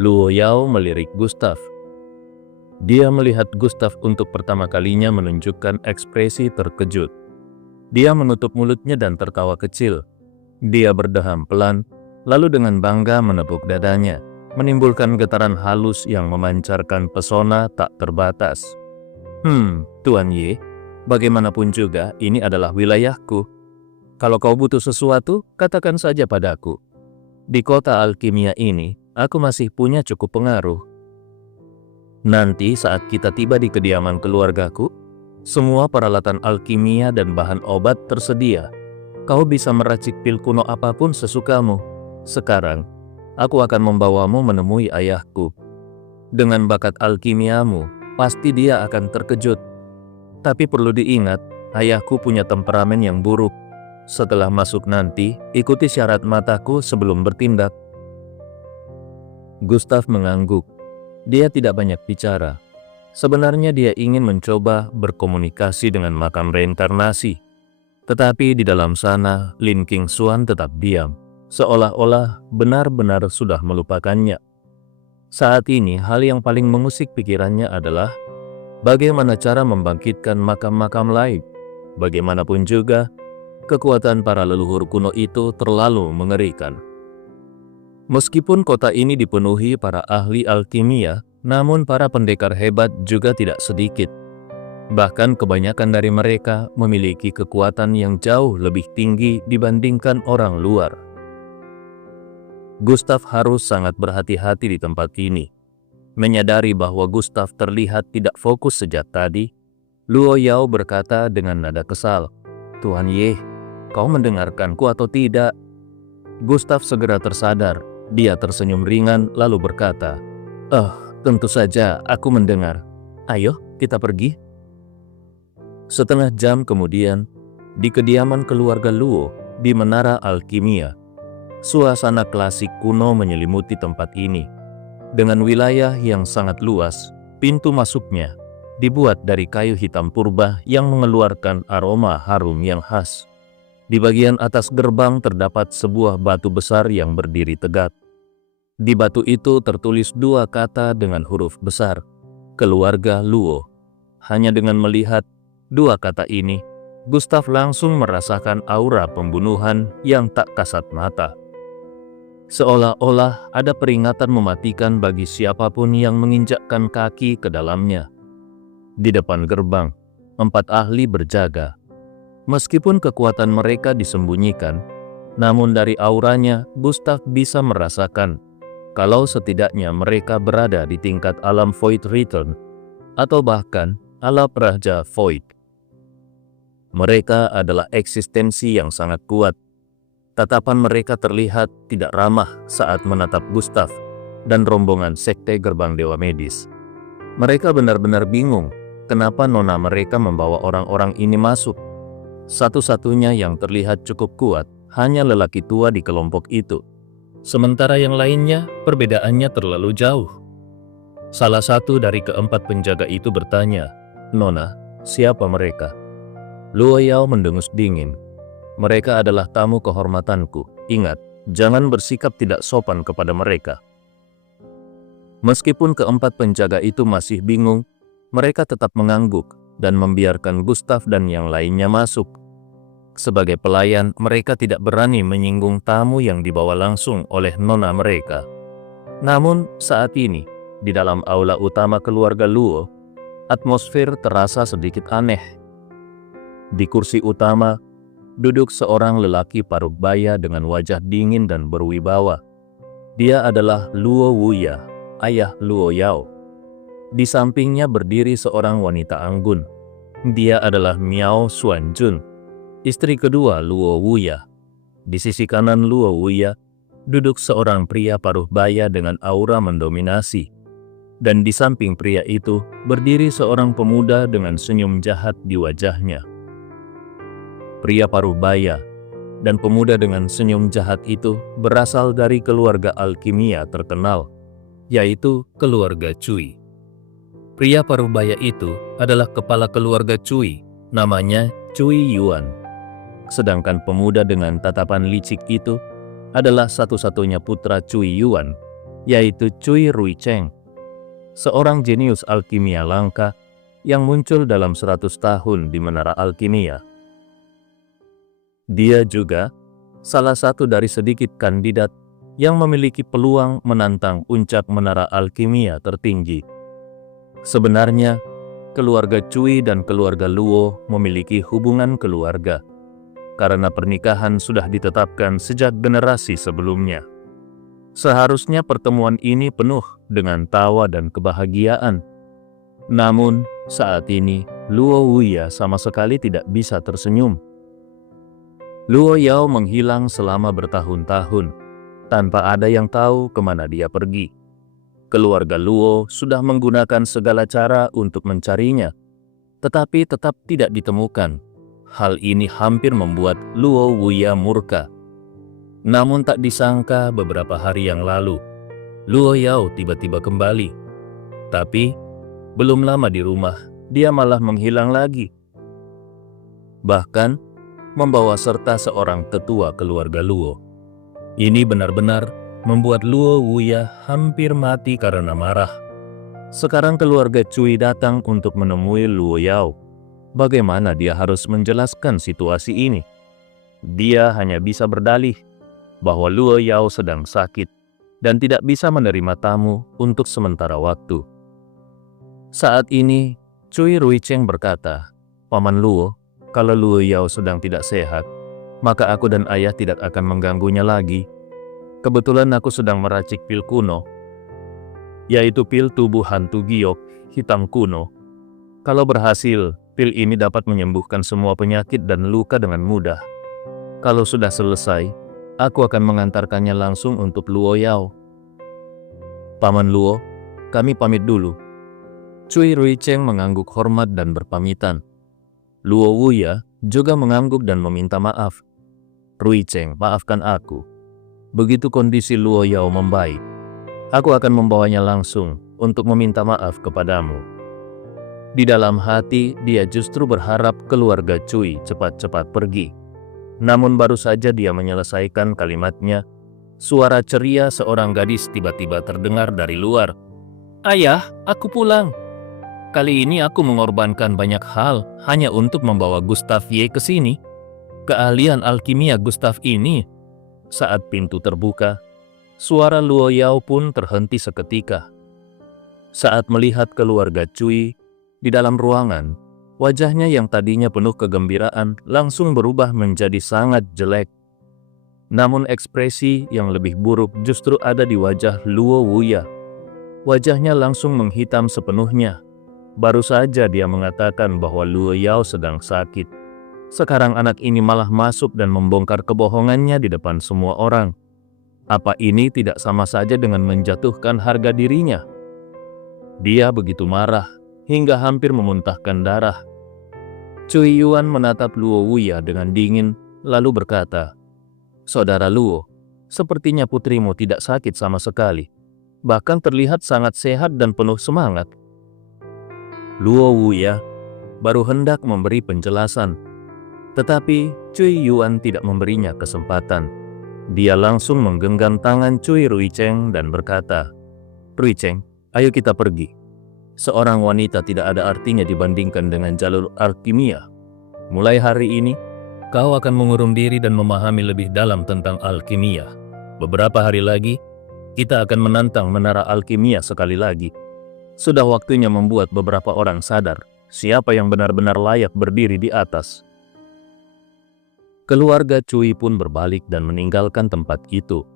Luo Yao melirik Gustav. Dia melihat Gustav untuk pertama kalinya menunjukkan ekspresi terkejut. Dia menutup mulutnya dan tertawa kecil. Dia berdeham pelan, lalu dengan bangga menepuk dadanya, menimbulkan getaran halus yang memancarkan pesona tak terbatas. Tuan Ye, bagaimanapun juga ini adalah wilayahku. Kalau kau butuh sesuatu, katakan saja padaku. Di kota alkimia ini, aku masih punya cukup pengaruh. Nanti saat kita tiba di kediaman keluargaku, semua peralatan alkimia dan bahan obat tersedia. Kau bisa meracik pil kuno apapun sesukamu. Sekarang, aku akan membawamu menemui ayahku. Dengan bakat alkimiamu, pasti dia akan terkejut. Tapi perlu diingat, ayahku punya temperamen yang buruk. Setelah masuk nanti, ikuti syarat mataku sebelum bertindak. Gustav mengangguk. Dia tidak banyak bicara. Sebenarnya dia ingin mencoba berkomunikasi dengan makam reinkarnasi. Tetapi di dalam sana, Lin Qingxuan tetap diam, seolah-olah benar-benar sudah melupakannya. Saat ini, hal yang paling mengusik pikirannya adalah bagaimana cara membangkitkan makam-makam lain. Bagaimanapun juga, kekuatan para leluhur kuno itu terlalu mengerikan. Meskipun kota ini dipenuhi para ahli alkimia, namun para pendekar hebat juga tidak sedikit. Bahkan kebanyakan dari mereka memiliki kekuatan yang jauh lebih tinggi dibandingkan orang luar. Gustav harus sangat berhati-hati di tempat ini. Menyadari bahwa Gustav terlihat tidak fokus sejak tadi, Luo Yao berkata dengan nada kesal, "Tuan Ye, kau mendengarkanku atau tidak?" Gustav segera tersadar. Dia tersenyum ringan lalu berkata, tentu saja aku mendengar. Ayo, kita pergi." Setengah jam kemudian, di kediaman keluarga Luo di Menara Alkimia, suasana klasik kuno menyelimuti tempat ini. Dengan wilayah yang sangat luas, pintu masuknya dibuat dari kayu hitam purba yang mengeluarkan aroma harum yang khas. Di bagian atas gerbang terdapat sebuah batu besar yang berdiri tegak. Di batu itu tertulis dua kata dengan huruf besar, keluarga Luo. Hanya dengan melihat dua kata ini, Gustav langsung merasakan aura pembunuhan yang tak kasat mata. Seolah-olah ada peringatan mematikan bagi siapapun yang menginjakkan kaki ke dalamnya. Di depan gerbang, 4 ahli berjaga. Meskipun kekuatan mereka disembunyikan, namun dari auranya Gustav bisa merasakan kalau setidaknya mereka berada di tingkat alam Void Return atau bahkan alam Raja Void. Mereka adalah eksistensi yang sangat kuat. Tatapan mereka terlihat tidak ramah saat menatap Gustav dan rombongan sekte gerbang Dewa Medis. Mereka benar-benar bingung kenapa nona mereka membawa orang-orang ini masuk. Satu-satunya yang terlihat cukup kuat hanya lelaki tua di kelompok itu. Sementara yang lainnya, perbedaannya terlalu jauh. Salah satu dari keempat penjaga itu bertanya, "Nona, siapa mereka?" Luo Yao mendengus dingin. "Mereka adalah tamu kehormatanku. Ingat, jangan bersikap tidak sopan kepada mereka." Meskipun keempat penjaga itu masih bingung, mereka tetap mengangguk dan membiarkan Gustav dan yang lainnya masuk. Sebagai pelayan, mereka tidak berani menyinggung tamu yang dibawa langsung oleh nona mereka. Namun, saat ini, di dalam aula utama keluarga Luo, atmosfer terasa sedikit aneh. Di kursi utama, duduk seorang lelaki paruh baya dengan wajah dingin dan berwibawa. Dia adalah Luo Wuya, ayah Luo Yao. Di sampingnya berdiri seorang wanita anggun. Dia adalah Miao Xuanjun, istri kedua Luo Wuya. Di sisi kanan Luo Wuya, duduk seorang pria paruh baya dengan aura mendominasi. Dan di samping pria itu, berdiri seorang pemuda dengan senyum jahat di wajahnya. Pria paruh baya dan pemuda dengan senyum jahat itu berasal dari keluarga alkimia terkenal, yaitu keluarga Cui. Pria paruh baya itu adalah kepala keluarga Cui, namanya Cui Yuan. Sedangkan pemuda dengan tatapan licik itu adalah satu-satunya putra Cui Yuan, yaitu Cui Ruicheng, seorang jenius alkimia langka yang muncul dalam 100 tahun di Menara Alkimia. Dia juga salah satu dari sedikit kandidat yang memiliki peluang menantang puncak Menara Alkimia tertinggi. Sebenarnya, keluarga Cui dan keluarga Luo memiliki hubungan keluarga, karena pernikahan sudah ditetapkan sejak generasi sebelumnya. Seharusnya pertemuan ini penuh dengan tawa dan kebahagiaan. Namun, saat ini, Luo Wuya sama sekali tidak bisa tersenyum. Luo Yao menghilang selama bertahun-tahun, tanpa ada yang tahu kemana dia pergi. Keluarga Luo sudah menggunakan segala cara untuk mencarinya, tetapi tetap tidak ditemukan. Hal ini hampir membuat Luo Wuya murka. Namun tak disangka beberapa hari yang lalu, Luo Yao tiba-tiba kembali. Tapi, belum lama di rumah, dia malah menghilang lagi. Bahkan, membawa serta seorang tetua keluarga Luo. Ini benar-benar membuat Luo Wuya hampir mati karena marah. Sekarang keluarga Cui datang untuk menemui Luo Yao. Bagaimana dia harus menjelaskan situasi ini? Dia hanya bisa berdalih bahwa Luo Yao sedang sakit dan tidak bisa menerima tamu untuk sementara waktu. Saat ini, Cui Ruicheng berkata, "Paman Luo, kalau Luo Yao sedang tidak sehat, maka aku dan ayah tidak akan mengganggunya lagi. Kebetulan aku sedang meracik pil kuno, yaitu pil tubuh hantu giok hitam kuno. Kalau berhasil, pil ini dapat menyembuhkan semua penyakit dan luka dengan mudah. Kalau sudah selesai, aku akan mengantarkannya langsung untuk Luo Yao." "Paman Luo, kami pamit dulu." Cui Ruicheng mengangguk hormat dan berpamitan. Luo Wuya juga mengangguk dan meminta maaf. "Ruicheng, maafkan aku. Begitu kondisi Luo Yao membaik, aku akan membawanya langsung untuk meminta maaf kepadamu." Di dalam hati, dia justru berharap keluarga Cui cepat-cepat pergi. Namun baru saja dia menyelesaikan kalimatnya, suara ceria seorang gadis tiba-tiba terdengar dari luar. "Ayah, aku pulang. Kali ini aku mengorbankan banyak hal hanya untuk membawa Gustav Ye ke sini. Keahlian alkimia Gustav ini." Saat pintu terbuka, suara Luo Yao pun terhenti seketika. Saat melihat keluarga Cui di dalam ruangan, wajahnya yang tadinya penuh kegembiraan langsung berubah menjadi sangat jelek. Namun ekspresi yang lebih buruk justru ada di wajah Luo Wuya. Wajahnya langsung menghitam sepenuhnya. Baru saja dia mengatakan bahwa Luo Yao sedang sakit. Sekarang anak ini malah masuk dan membongkar kebohongannya di depan semua orang. Apa ini tidak sama saja dengan menjatuhkan harga dirinya? Dia begitu marah hingga hampir memuntahkan darah. Cui Yuan menatap Luo Wuya dengan dingin lalu berkata, "Saudara Luo, sepertinya putrimu tidak sakit sama sekali. Bahkan terlihat sangat sehat dan penuh semangat." Luo Wuya baru hendak memberi penjelasan, tetapi Cui Yuan tidak memberinya kesempatan. Dia langsung menggenggam tangan Cui Ruicheng dan berkata, "Ruicheng, ayo kita pergi. Seorang wanita tidak ada artinya dibandingkan dengan jalur alkimia. Mulai hari ini, kau akan mengurung diri dan memahami lebih dalam tentang alkimia. Beberapa hari lagi, kita akan menantang Menara Alkimia sekali lagi. Sudah waktunya membuat beberapa orang sadar siapa yang benar-benar layak berdiri di atas." Keluarga Cui pun berbalik dan meninggalkan tempat itu.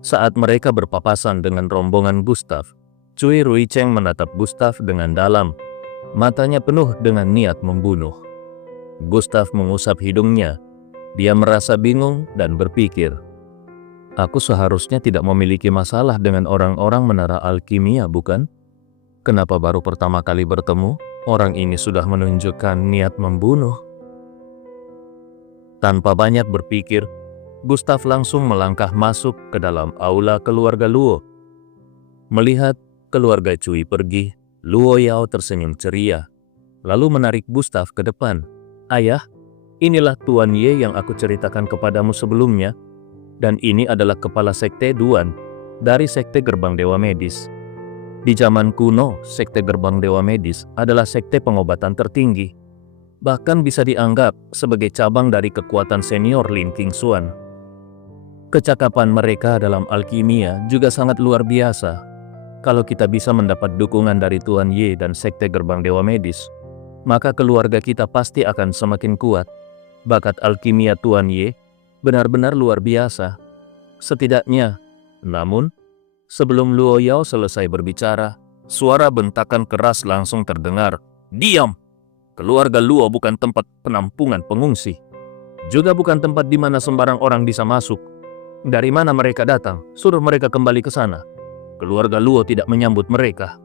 Saat mereka berpapasan dengan rombongan Gustav, Cui Ruicheng menatap Gustav dengan dalam. Matanya penuh dengan niat membunuh. Gustav mengusap hidungnya. Dia merasa bingung dan berpikir, "Aku seharusnya tidak memiliki masalah dengan orang-orang Menara Alkimia, bukan? Kenapa baru pertama kali bertemu, orang ini sudah menunjukkan niat membunuh?" Tanpa banyak berpikir, Gustav langsung melangkah masuk ke dalam aula keluarga Luo. Melihat keluarga Cui pergi, Luo Yao tersenyum ceria, lalu menarik Gustav ke depan. "Ayah, inilah Tuan Ye yang aku ceritakan kepadamu sebelumnya, dan ini adalah kepala sekte Duan. dari sekte Gerbang Dewa Medis. Di zaman kuno, sekte Gerbang Dewa Medis adalah sekte pengobatan tertinggi. Bahkan bisa dianggap sebagai cabang dari kekuatan senior Lin Qingxuan. Kecakapan mereka dalam alkimia juga sangat luar biasa. Kalau kita bisa mendapat dukungan dari Tuan Ye dan sekte Gerbang Dewa Medis, maka keluarga kita pasti akan semakin kuat. Bakat alkimia Tuan Ye benar-benar luar biasa. Setidaknya, namun, sebelum Luo Yao selesai berbicara, suara bentakan keras langsung terdengar. "Diam! Keluarga Luo bukan tempat penampungan pengungsi. Juga bukan tempat di mana sembarang orang bisa masuk. Dari mana mereka datang? Suruh mereka kembali ke sana. Keluarga Luo tidak menyambut mereka."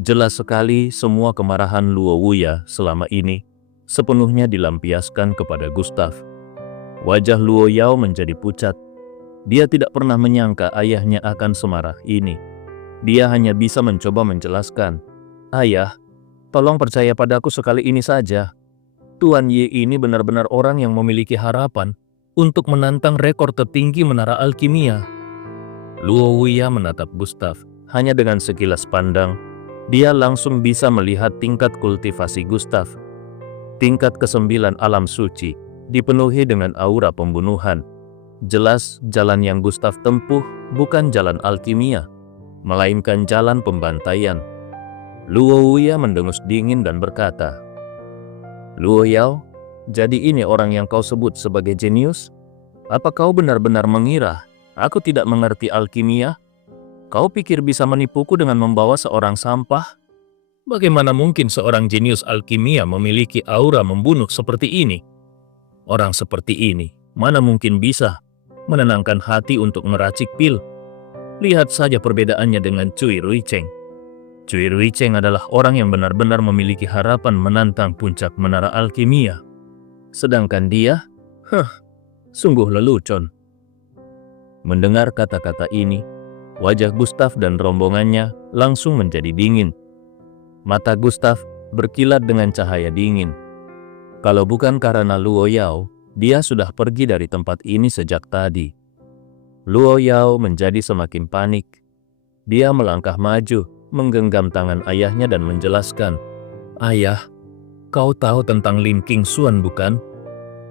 Jelas sekali semua kemarahan Luo Wuya selama ini sepenuhnya dilampiaskan kepada Gustav. Wajah Luo Yao menjadi pucat. Dia tidak pernah menyangka ayahnya akan semarah ini. Dia hanya bisa mencoba menjelaskan, "Ayah, tolong percaya padaku sekali ini saja. Tuan Ye ini benar-benar orang yang memiliki harapan untuk menantang rekor tertinggi menara alkimia." Luo Wuya menatap Gustav. Hanya dengan sekilas pandang, dia langsung bisa melihat tingkat kultivasi Gustav. Tingkat ke-9 alam suci, dipenuhi dengan aura pembunuhan. Jelas jalan yang Gustav tempuh bukan jalan alkimia, melainkan jalan pembantaian. Luo Wuya mendengus dingin dan berkata, "Luo Yao, jadi ini orang yang kau sebut sebagai jenius? Apa kau benar-benar mengira aku tidak mengerti alkimia? Kau pikir bisa menipuku dengan membawa seorang sampah? Bagaimana mungkin seorang jenius alkimia memiliki aura membunuh seperti ini? Orang seperti ini mana mungkin bisa menenangkan hati untuk meracik pil? Lihat saja perbedaannya dengan Cui Ruicheng. Cui Ruicheng adalah orang yang benar-benar memiliki harapan menantang puncak menara alkimia. Sedangkan dia, sungguh lelucon." Mendengar kata-kata ini, wajah Gustav dan rombongannya langsung menjadi dingin. Mata Gustav berkilat dengan cahaya dingin. Kalau bukan karena Luo Yao, dia sudah pergi dari tempat ini sejak tadi. Luo Yao menjadi semakin panik. Dia melangkah maju, menggenggam tangan ayahnya dan menjelaskan, "Ayah, kau tahu tentang Lin Qingxuan bukan?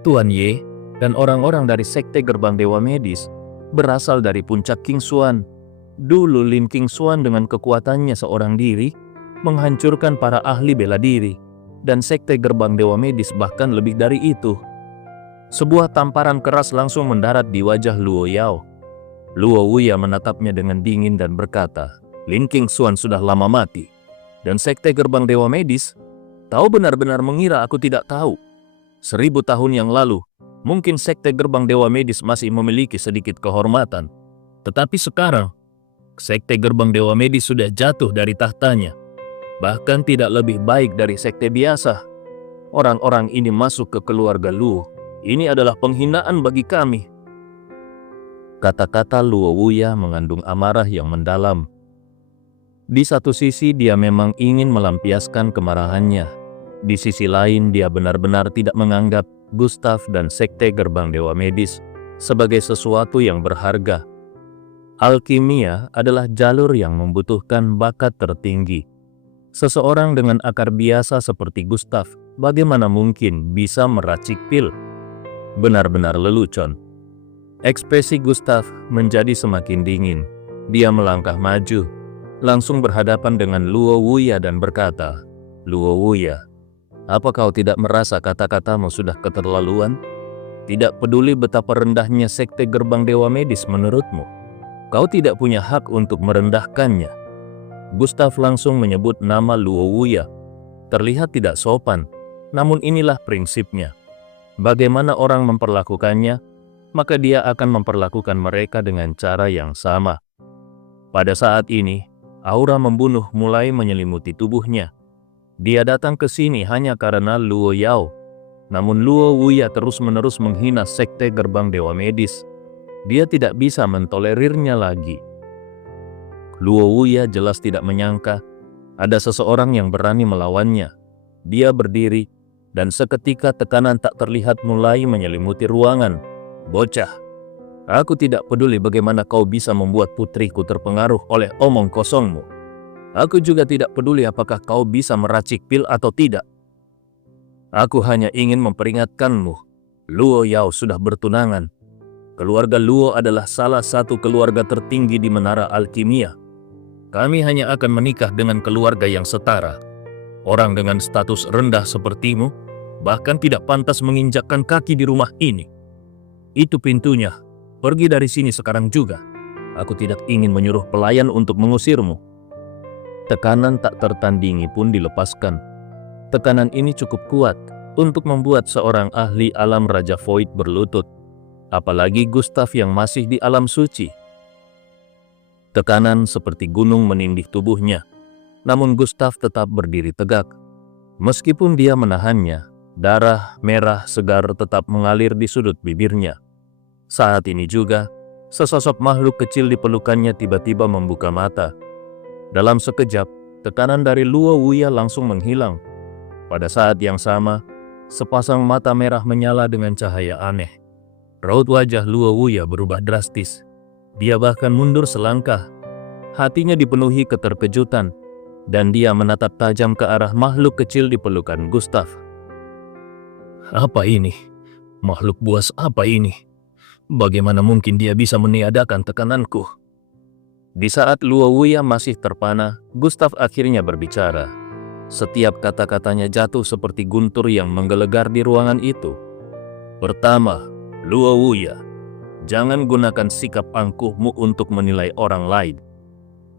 Tuan Ye dan orang-orang dari sekte Gerbang Dewa Medis berasal dari puncak Qingxuan. Dulu Lin Qingxuan dengan kekuatannya seorang diri menghancurkan para ahli bela diri, dan sekte Gerbang Dewa Medis bahkan lebih dari itu." Sebuah tamparan keras langsung mendarat di wajah Luo Yao. Luo Wuya menatapnya dengan dingin dan berkata, "Lin Qingxuan sudah lama mati, dan sekte Gerbang Dewa Medis, tahu benar-benar mengira aku tidak tahu. 1000 tahun yang lalu, mungkin sekte Gerbang Dewa Medis masih memiliki sedikit kehormatan. Tetapi sekarang, sekte Gerbang Dewa Medis sudah jatuh dari tahtanya. Bahkan tidak lebih baik dari sekte biasa. Orang-orang ini masuk ke keluarga Luo. Ini adalah penghinaan bagi kami." Kata-kata Luo Wuya mengandung amarah yang mendalam. Di satu sisi dia memang ingin melampiaskan kemarahannya. Di sisi lain dia benar-benar tidak menganggap Gustav dan sekte Gerbang Dewa Medis sebagai sesuatu yang berharga. Alkimia adalah jalur yang membutuhkan bakat tertinggi. Seseorang dengan akar biasa seperti Gustav, bagaimana mungkin bisa meracik pil? Benar-benar lelucon. Ekspresi Gustav menjadi semakin dingin. Dia melangkah maju, langsung berhadapan dengan Luo Wuya dan berkata, "Luo Wuya, apa kau tidak merasa kata-katamu sudah keterlaluan? Tidak peduli betapa rendahnya sekte Gerbang Dewa Medis menurutmu, kau tidak punya hak untuk merendahkannya." Gustav langsung menyebut nama Luo Wuya. Terlihat tidak sopan, namun inilah prinsipnya. Bagaimana orang memperlakukannya, maka dia akan memperlakukan mereka dengan cara yang sama. Pada saat ini, aura membunuh mulai menyelimuti tubuhnya. Dia datang ke sini hanya karena Luo Yao. Namun Luo Wuya terus-menerus menghina sekte Gerbang Dewa Medis. Dia tidak bisa mentolerirnya lagi. Luo Wuya jelas tidak menyangka ada seseorang yang berani melawannya. Dia berdiri, dan seketika tekanan tak terlihat mulai menyelimuti ruangan. "Bocah, Aku tidak peduli bagaimana kau bisa membuat putriku terpengaruh oleh omong kosongmu. Aku juga tidak peduli apakah kau bisa meracik pil atau tidak. Aku hanya ingin memperingatkanmu, Luo Yao sudah bertunangan. Keluarga Luo adalah salah satu keluarga tertinggi di Menara Alkimia. Kami hanya akan menikah dengan keluarga yang setara. Orang dengan status rendah sepertimu bahkan tidak pantas menginjakkan kaki di rumah ini. Itu pintunya. Pergi dari sini sekarang juga. Aku tidak ingin menyuruh pelayan untuk mengusirmu. Tekanan tak tertandingi pun dilepaskan. Tekanan ini cukup kuat untuk membuat seorang ahli alam Raja Void berlutut. Apalagi Gustav yang masih di alam suci. Tekanan seperti gunung menindih tubuhnya. Namun Gustav tetap berdiri tegak. Meskipun dia menahannya, darah merah segar tetap mengalir di sudut bibirnya. Saat ini juga, sesosok makhluk kecil di pelukannya tiba-tiba membuka mata. Dalam sekejap, tekanan dari Luo Wuya langsung menghilang. Pada saat yang sama, sepasang mata merah menyala dengan cahaya aneh. Raut wajah Luo Wuya berubah drastis. Dia bahkan mundur selangkah. Hatinya dipenuhi keterkejutan, dan dia menatap tajam ke arah makhluk kecil di pelukan Gustav. Apa ini? Makhluk buas apa ini? Bagaimana mungkin dia bisa meniadakan tekananku? Di saat Luo Wuya masih terpana, Gustav akhirnya berbicara. Setiap kata-katanya jatuh seperti guntur yang menggelegar di ruangan itu. Pertama, Luo Wuya, jangan gunakan sikap angkuhmu untuk menilai orang lain.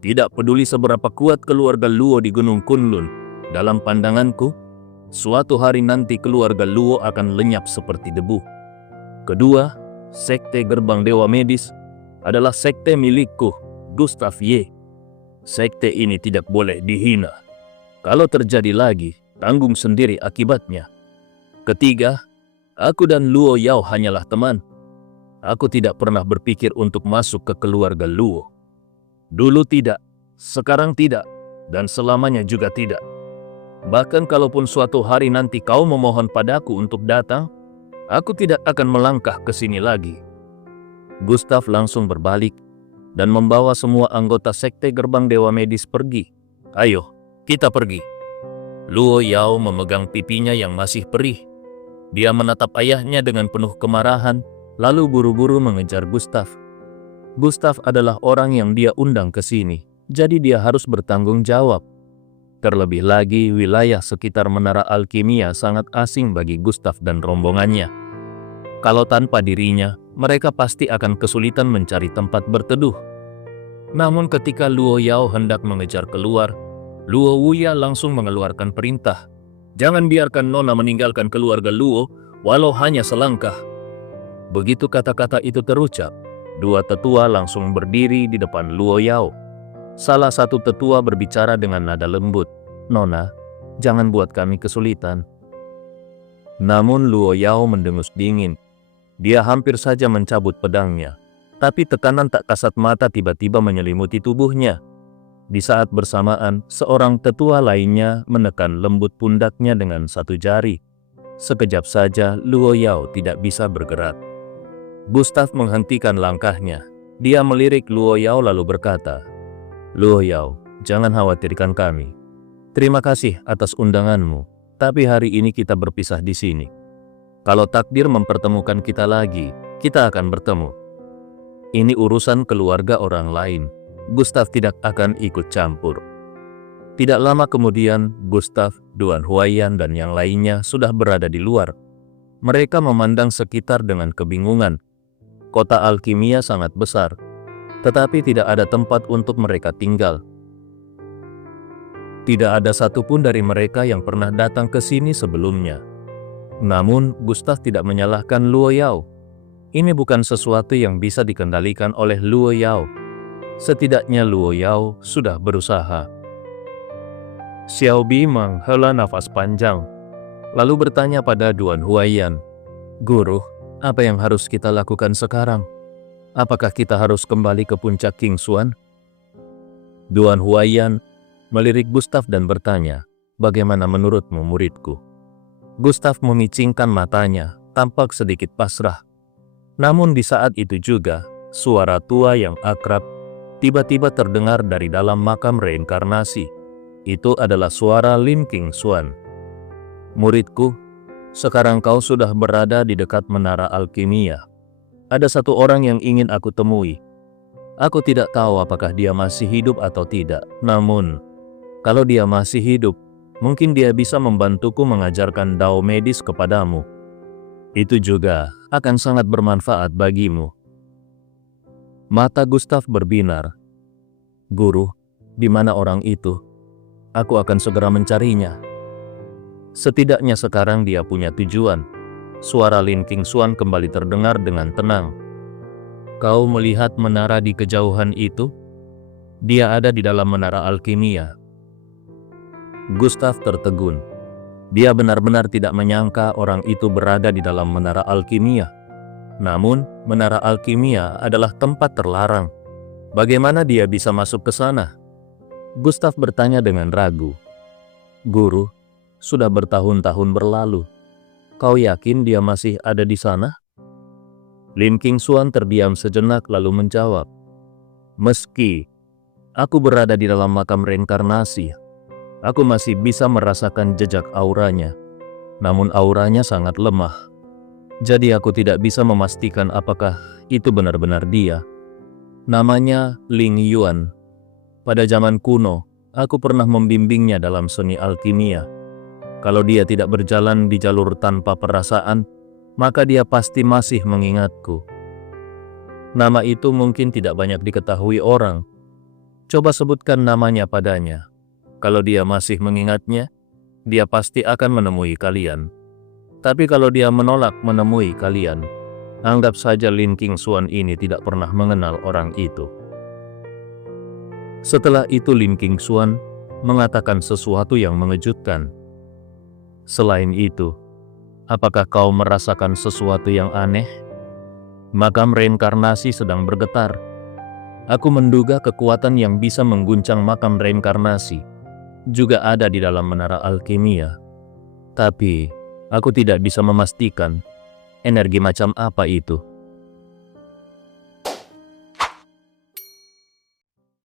Tidak peduli seberapa kuat keluarga Luo di Gunung Kunlun, dalam pandanganku, suatu hari nanti keluarga Luo akan lenyap seperti debu. Kedua, Sekte Gerbang Dewa Medis adalah sekte milikku, Gustav Ye. Sekte ini tidak boleh dihina. Kalau terjadi lagi, tanggung sendiri akibatnya. Ketiga, aku dan Luo Yao hanyalah teman. Aku tidak pernah berpikir untuk masuk ke keluarga Luo. Dulu tidak, sekarang tidak, dan selamanya juga tidak. Bahkan kalaupun suatu hari nanti kau memohon padaku untuk datang, aku tidak akan melangkah ke sini lagi. Gustav langsung berbalik dan membawa semua anggota Sekte Gerbang Dewa Medis pergi. Ayo, kita pergi. Luo Yao memegang pipinya yang masih perih. Dia menatap ayahnya dengan penuh kemarahan, lalu buru-buru mengejar Gustav. Gustav adalah orang yang dia undang ke sini, jadi dia harus bertanggung jawab. Terlebih lagi, wilayah sekitar Menara Alkimia sangat asing bagi Gustav dan rombongannya. Kalau tanpa dirinya, mereka pasti akan kesulitan mencari tempat berteduh. Namun ketika Luo Yao hendak mengejar keluar, Luo Wuya langsung mengeluarkan perintah. Jangan biarkan Nona meninggalkan keluarga Luo, walau hanya selangkah. Begitu kata-kata itu terucap, dua tetua langsung berdiri di depan Luo Yao. Salah satu tetua berbicara dengan nada lembut, "Nona, jangan buat kami kesulitan." Namun Luo Yao mendengus dingin. Dia hampir saja mencabut pedangnya. Tapi tekanan tak kasat mata tiba-tiba menyelimuti tubuhnya. Di saat bersamaan, seorang tetua lainnya menekan lembut pundaknya dengan satu jari. Sekejap saja Luo Yao tidak bisa bergerak. Gustav menghentikan langkahnya. Dia melirik Luo Yao lalu berkata, "Luo Yao, jangan khawatirkan kami. Terima kasih atas undanganmu, tapi hari ini kita berpisah di sini. Kalau takdir mempertemukan kita lagi, kita akan bertemu. Ini urusan keluarga orang lain. Gustav tidak akan ikut campur." Tidak lama kemudian, Gustav, Duan Huaiyan, dan yang lainnya sudah berada di luar. Mereka memandang sekitar dengan kebingungan. Kota Alkimia sangat besar, tetapi tidak ada tempat untuk mereka tinggal. Tidak ada satupun dari mereka yang pernah datang ke sini sebelumnya. Namun, Gustav tidak menyalahkan Luo Yao. Ini bukan sesuatu yang bisa dikendalikan oleh Luo Yao. Setidaknya Luo Yao sudah berusaha. Xiao Bi menghela nafas panjang, lalu bertanya pada Duan Huaiyan, "Guru, apa yang harus kita lakukan sekarang? Apakah kita harus kembali ke puncak King Xuan?" Duan Huaiyan melirik Gustav dan bertanya, "Bagaimana menurutmu muridku?" Gustav memicingkan matanya, tampak sedikit pasrah. Namun di saat itu juga, Suara tua yang akrab tiba-tiba terdengar dari dalam makam reinkarnasi. Itu adalah suara Lin King Xuan. Muridku, sekarang kau sudah berada di dekat menara alkimia. Ada satu orang yang ingin aku temui. Aku tidak tahu apakah dia masih hidup atau tidak. Namun, kalau dia masih hidup, mungkin dia bisa membantuku mengajarkan dao medis kepadamu. Itu juga akan sangat bermanfaat bagimu. Mata Gustav berbinar. Guru, di mana orang itu? Aku akan segera mencarinya. Setidaknya sekarang dia punya tujuan. Suara Lin King Xuan kembali terdengar dengan tenang. Kau melihat menara di kejauhan itu? Dia ada di dalam menara alkimia. Gustav tertegun. Dia benar-benar tidak menyangka orang itu berada di dalam menara alkimia. Namun, menara alkimia adalah tempat terlarang. Bagaimana dia bisa masuk ke sana? Gustav bertanya dengan ragu. Guru, sudah bertahun-tahun berlalu. Kau yakin dia masih ada di sana? Lin King Xuan terdiam sejenak lalu menjawab. Meski aku berada di dalam makam reinkarnasi, aku masih bisa merasakan jejak auranya. Namun auranya sangat lemah. Jadi aku tidak bisa memastikan apakah itu benar-benar dia. Namanya Ling Yuan. Pada zaman kuno, aku pernah membimbingnya dalam seni alkimia. Kalau dia tidak berjalan di jalur tanpa perasaan, maka dia pasti masih mengingatku. Nama itu mungkin tidak banyak diketahui orang. Coba sebutkan namanya padanya. Kalau dia masih mengingatnya, dia pasti akan menemui kalian. Tapi kalau dia menolak menemui kalian, anggap saja Lin King Xuan ini tidak pernah mengenal orang itu. Setelah itu Lin King Xuan mengatakan sesuatu yang mengejutkan. Selain itu, apakah kau merasakan sesuatu yang aneh? Makam reinkarnasi sedang bergetar. Aku menduga kekuatan yang bisa mengguncang makam reinkarnasi juga ada di dalam menara alkimia. Tapi aku tidak bisa memastikan energi macam apa itu.